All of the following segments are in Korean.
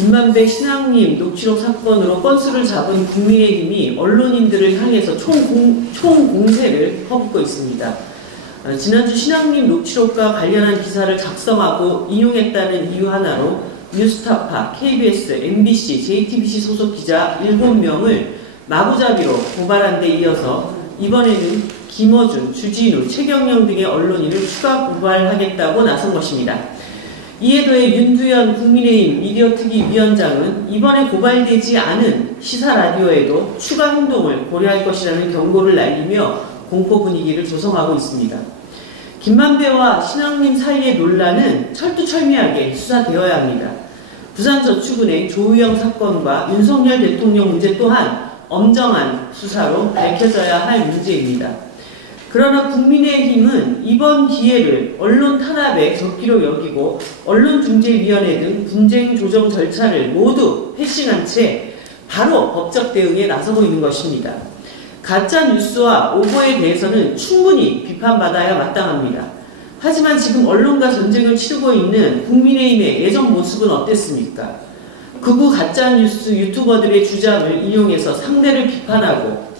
김만배 신앙님 녹취록 사건으로 건수를 잡은 국민의힘이 언론인들을 향해서 총공세를 퍼붓고 있습니다. 지난주 신앙님 녹취록과 관련한 기사를 작성하고 인용했다는 이유 하나로 뉴스타파, KBS, MBC, JTBC 소속 기자 7명을 마구잡이로 고발한 데 이어서 이번에는 김어준, 주진우, 최경영 등의 언론인을 추가 고발하겠다고 나선 것입니다. 이에 더해 윤두현 국민의힘 미디어특위 위원장은 이번에 고발되지 않은 시사라디오에도 추가 행동을 고려할 것이라는 경고를 날리며 공포 분위기를 조성하고 있습니다. 김만배와 신앙님 사이의 논란은 철두철미하게 수사되어야 합니다. 부산저축은행 조우영 사건과 윤석열 대통령 문제 또한 엄정한 수사로 밝혀져야 할 문제입니다. 그러나 국민의힘은 이번 기회를 언론 탄압의 적기로 여기고 언론중재위원회 등 분쟁 조정 절차를 모두 회신한 채 바로 법적 대응에 나서고 있는 것입니다. 가짜뉴스와 오보에 대해서는 충분히 비판받아야 마땅합니다. 하지만 지금 언론과 전쟁을 치르고 있는 국민의힘의 예전 모습은 어땠습니까? 극우 가짜뉴스 유튜버들의 주장을 인용해서 상대를 비판하고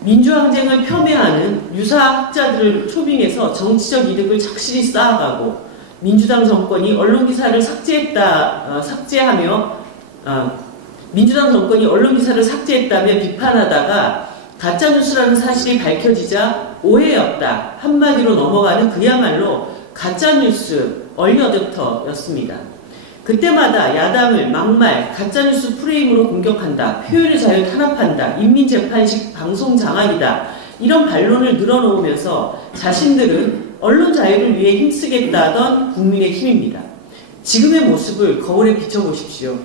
민주항쟁을 폄훼하는 유사학자들을 초빙해서 정치적 이득을 착실히 쌓아가고 민주당 정권이 언론기사를 삭제했다며 비판하다가 가짜뉴스라는 사실이 밝혀지자 오해였다 한마디로 넘어가는 그야말로 가짜뉴스 얼리어댑터였습니다. 그때마다 야당을 막말, 가짜뉴스 프레임으로 공격한다, 표현의 자유 탄압한다, 인민재판식 방송 장악이다 이런 반론을 늘어놓으면서 자신들은 언론 자유를 위해 힘쓰겠다던 국민의힘입니다. 지금의 모습을 거울에 비춰보십시오.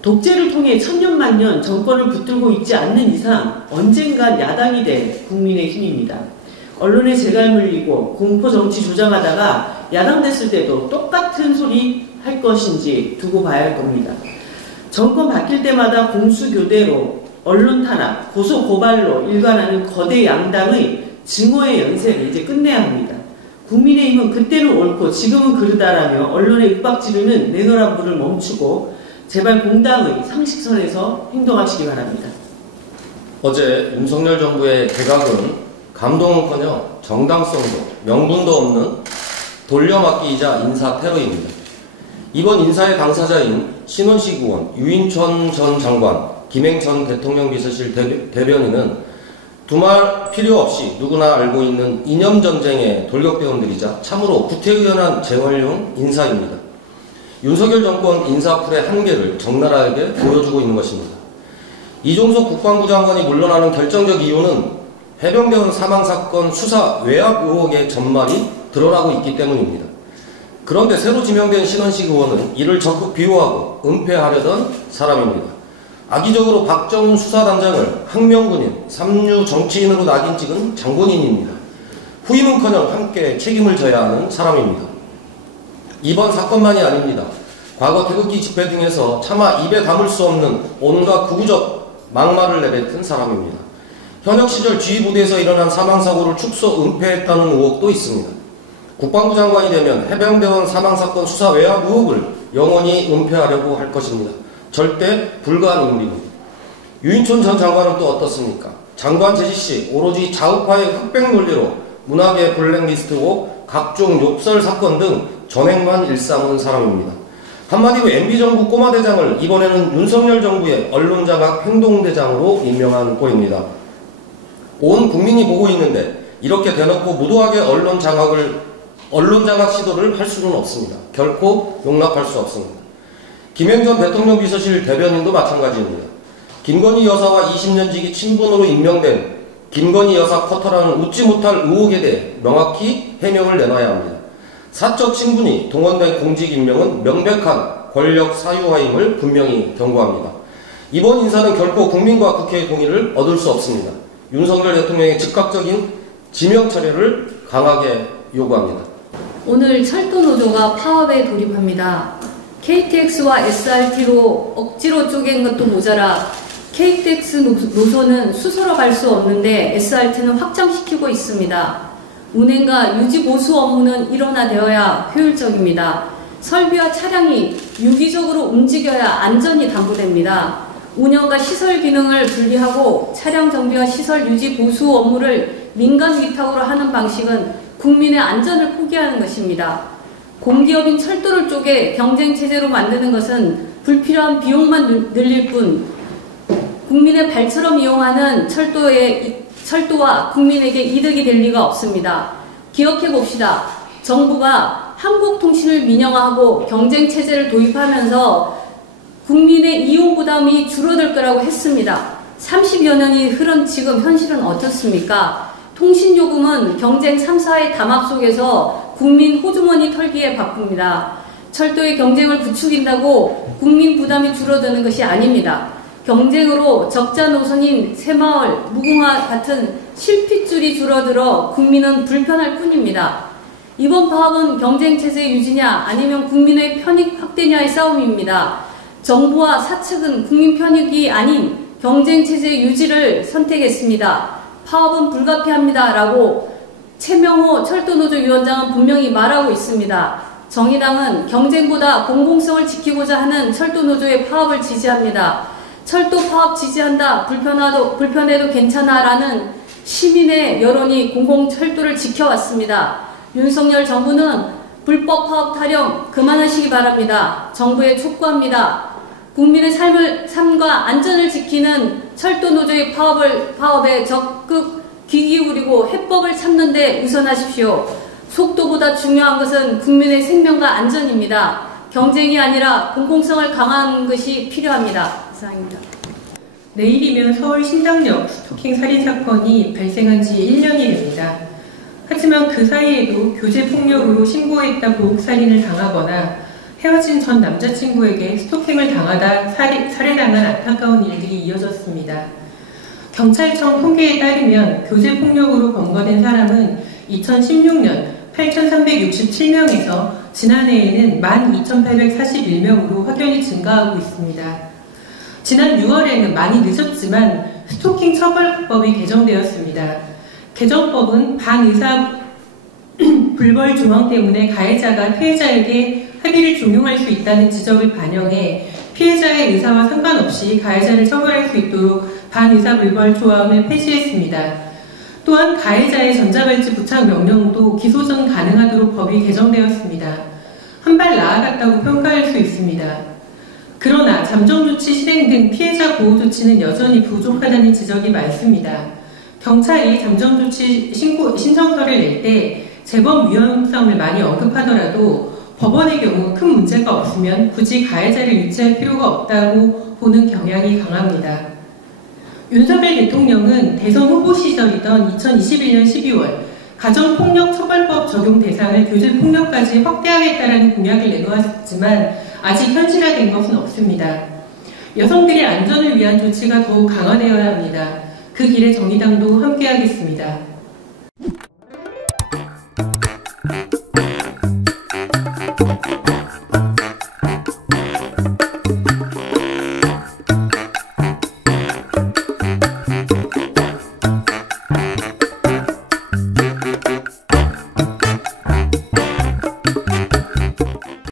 독재를 통해 천년만년 정권을 붙들고 있지 않는 이상 언젠간 야당이 될 국민의힘입니다. 언론에 재갈 물리고 공포정치 조장하다가 야당 됐을 때도 똑같은 소리 할 것인지 두고 봐야 할 겁니다. 정권 바뀔 때마다 공수교대로 언론 탄압, 고소고발로 일관하는 거대 양당의 증오의 연세를 이제 끝내야 합니다. 국민의힘은 그때는 옳고 지금은 그르다라며 언론에 윽박지르는 내노란불을 멈추고 제발 공당의 상식선에서 행동하시기 바랍니다. 어제 윤석열 정부의 개각은 감동은커녕 정당성도 명분도 없는 돌려막기이자 인사 테러입니다. 이번 인사의 당사자인 신원식 의원, 유인천 전 장관, 김행 전 대통령 비서실 대변인은 두말 필요 없이 누구나 알고 있는 이념전쟁의 돌격대원들이자 참으로 구태의연한 재활용 인사입니다. 윤석열 정권 인사풀의 한계를 적나라하게 보여주고 있는 것입니다. 이종석 국방부 장관이 물러나는 결정적 이유는 해병대원 사망사건 수사 외압 의혹의 전말이 드러나고 있기 때문입니다. 그런데 새로 지명된 신원식 의원은 이를 적극 비호하고 은폐하려던 사람입니다. 악의적으로 박정훈 수사단장을 항명군인, 삼류 정치인으로 낙인 찍은 장본인입니다. 후임은커녕 함께 책임을 져야 하는 사람입니다. 이번 사건만이 아닙니다. 과거 태극기 집회 등에서 차마 입에 담을 수 없는 온갖 극우적 막말을 내뱉은 사람입니다. 현역 시절 지휘부대에서 일어난 사망사고를 축소 은폐했다는 의혹도 있습니다. 국방부 장관이 되면 해병대원 사망사건 수사 외압 의혹을 영원히 은폐하려고 할 것입니다. 절대 불가한 인물입니다. 유인촌 전 장관은 또 어떻습니까? 장관 제지 시 오로지 좌우파의 흑백 논리로 문학의 블랙리스트고 각종 욕설 사건 등 전횡만 일삼은 사람입니다. 한마디로 MB정부 꼬마대장을 이번에는 윤석열 정부의 언론자각 행동대장으로 임명한 꼴입니다. 온 국민이 보고 있는데 이렇게 대놓고 무도하게 언론장악 시도를 할 수는 없습니다. 결코 용납할 수 없습니다. 김행 전 대통령 비서실 대변인도 마찬가지입니다. 김건희 여사와 20년 지기 친분으로 임명된 김건희 여사 커터라는 웃지 못할 의혹에 대해 명확히 해명을 내놔야 합니다. 사적 친분이 동원된 공직 임명은 명백한 권력 사유화임을 분명히 경고합니다. 이번 인사는 결코 국민과 국회의 동의를 얻을 수 없습니다. 윤석열 대통령의 즉각적인 지명 처리를 강하게 요구합니다. 오늘 철도노조가 파업에 돌입합니다. KTX와 SRT로 억지로 쪼갠 것도 모자라 KTX 노선은 수서로 갈 수 없는데 SRT는 확장시키고 있습니다. 운행과 유지 보수 업무는 일원화되어야 효율적입니다. 설비와 차량이 유기적으로 움직여야 안전이 담보됩니다. 운영과 시설 기능을 분리하고 차량 정비와 시설 유지 보수 업무를 민간 위탁으로 하는 방식은 국민의 안전을 포기하는 것입니다. 공기업인 철도를 쪼개 경쟁 체제로 만드는 것은 불필요한 비용만 늘릴 뿐 국민의 발처럼 이용하는 철도와 국민에게 이득이 될 리가 없습니다. 기억해 봅시다. 정부가 한국통신을 민영화하고 경쟁 체제를 도입하면서 국민의 이용 부담이 줄어들 거라고 했습니다. 30여 년이 흐른 지금 현실은 어떻습니까? 통신요금은 경쟁 3사의 담합 속에서 국민 호주머니 털기에 바쁩니다. 철도의 경쟁을 부추긴다고 국민 부담이 줄어드는 것이 아닙니다. 경쟁으로 적자 노선인 새마을, 무궁화 같은 실핏줄이 줄어들어 국민은 불편할 뿐입니다. 이번 파업은 경쟁체제 유지냐 아니면 국민의 편익 확대냐의 싸움입니다. 정부와 사측은 국민 편익이 아닌 경쟁체제 유지를 선택했습니다. 파업은 불가피합니다. 라고 최명호 철도노조 위원장은 분명히 말하고 있습니다. 정의당은 경쟁보다 공공성을 지키고자 하는 철도노조의 파업을 지지합니다. 철도 파업 지지한다. 불편해도 괜찮아. 라는 시민의 여론이 공공철도를 지켜왔습니다. 윤석열 정부는 불법 파업 타령 그만하시기 바랍니다. 정부에 촉구합니다. 국민의 삶과 안전을 지키는 철도노조의 파업에 적극 귀 기울이고 해법을 찾는 데 우선하십시오. 속도보다 중요한 것은 국민의 생명과 안전입니다. 경쟁이 아니라 공공성을 강화하는 것이 필요합니다. 이상입니다. 내일이면 서울 신당역 스토킹 살인사건이 발생한 지 1년이 됩니다. 하지만 그 사이에도 교제폭력으로 신고했다 보복살인을 당하거나 헤어진 전 남자친구에게 스토킹을 당하다 살해당한 안타까운 일들이 이어졌습니다. 경찰청 통계에 따르면 교제폭력으로 검거된 사람은 2016년 8,367명에서 지난해에는 12,841명으로 확연히 증가하고 있습니다. 지난 6월에는 많이 늦었지만 스토킹 처벌법이 개정되었습니다. 개정법은 반의사 불벌 조항 때문에 가해자가 피해자에게 합의를 종용할 수 있다는 지적을 반영해 피해자의 의사와 상관없이 가해자를 처벌할 수 있도록 반의사 불벌 조항을 폐지했습니다. 또한 가해자의 전자발찌 부착 명령도 기소 전 가능하도록 법이 개정되었습니다. 한 발 나아갔다고 평가할 수 있습니다. 그러나 잠정조치 실행 등 피해자 보호 조치는 여전히 부족하다는 지적이 많습니다. 경찰이 잠정조치 신청서를 낼 때 재범 위험성을 많이 언급하더라도 법원의 경우 큰 문제가 없으면 굳이 가해자를 유치할 필요가 없다고 보는 경향이 강합니다. 윤석열 대통령은 대선 후보 시절이던 2021년 12월 가정폭력 처벌법 적용 대상을 교제폭력까지 확대하겠다라는 공약을 내놓았지만 아직 현실화된 것은 없습니다. 여성들의 안전을 위한 조치가 더욱 강화되어야 합니다. 그 길에 정의당도 함께하겠습니다.